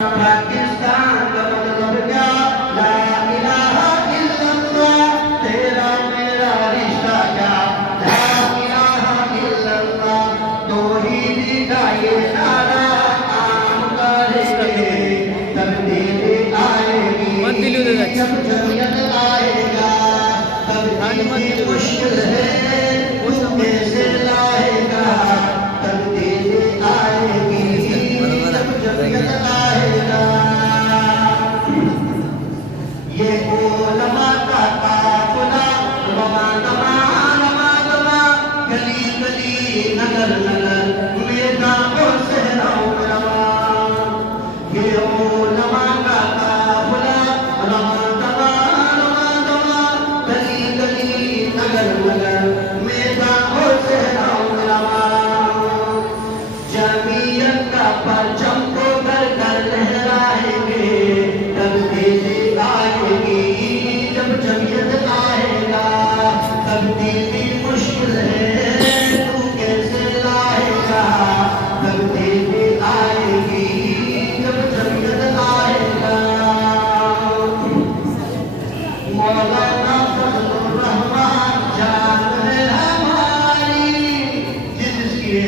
पाकिस्तान का मतलब क्या? ला इलाहा इल्लल्लाह। तेरा मेरा रिश्ता क्या? ला इलाहा इल्लल्लाह। तौहीद का ये नारा आम करेंगे, तब्दीली आएगी। जब जमीयत आएगा तब्दीली मुश्किल है, तू कैसे लाएगा? तब्दीली आएगी जब जमीयत आएगा। ये उलमा का काफिला रमा रमा रमा रमा, गली गली नगर नगर, मैदानों सहराओं में रमा। ये उलमा का काफिला रमा रमा रमा रमा, गली गली नगर नगर, मैदानों सहराओं में रमा। जमीयत का परचम को घर घर लहराएंगे, तब्दीली आएगी जब जमीयत आएगा। तब्दीली मुश्किल है, तू कैसे लाएगा? तब्दीली आएगी जब जमीयत आएगा। मौलाना फजलुर रहमान जान है हमारी, जिसकी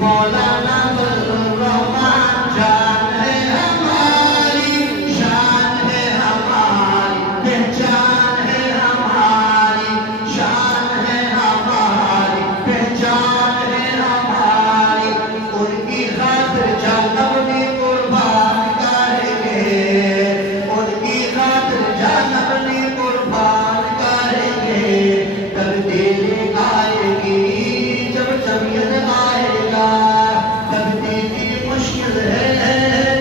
मौलाना फजलुर रहमान जान है हमारी, शान है हमारी, पहचान है हमारी, शान है हमारी, पहचान है हमारी। उनकी खातिर जान अपनी कुर्बान करेंगे, उनकी खातिर जान अपनी कुर्बान करेंगे। तब्दीली आएगी जब जमीयत आएगा। तब्दीली मुश्किल है,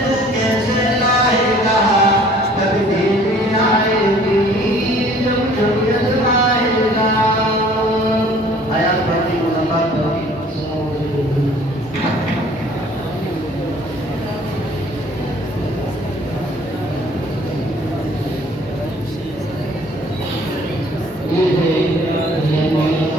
तू कैसे लाएगा? तब्दीली आएगी जब जमीयत आएगा। आयात पढ़ी, मुलाकात पढ़ी। ये है मौलाना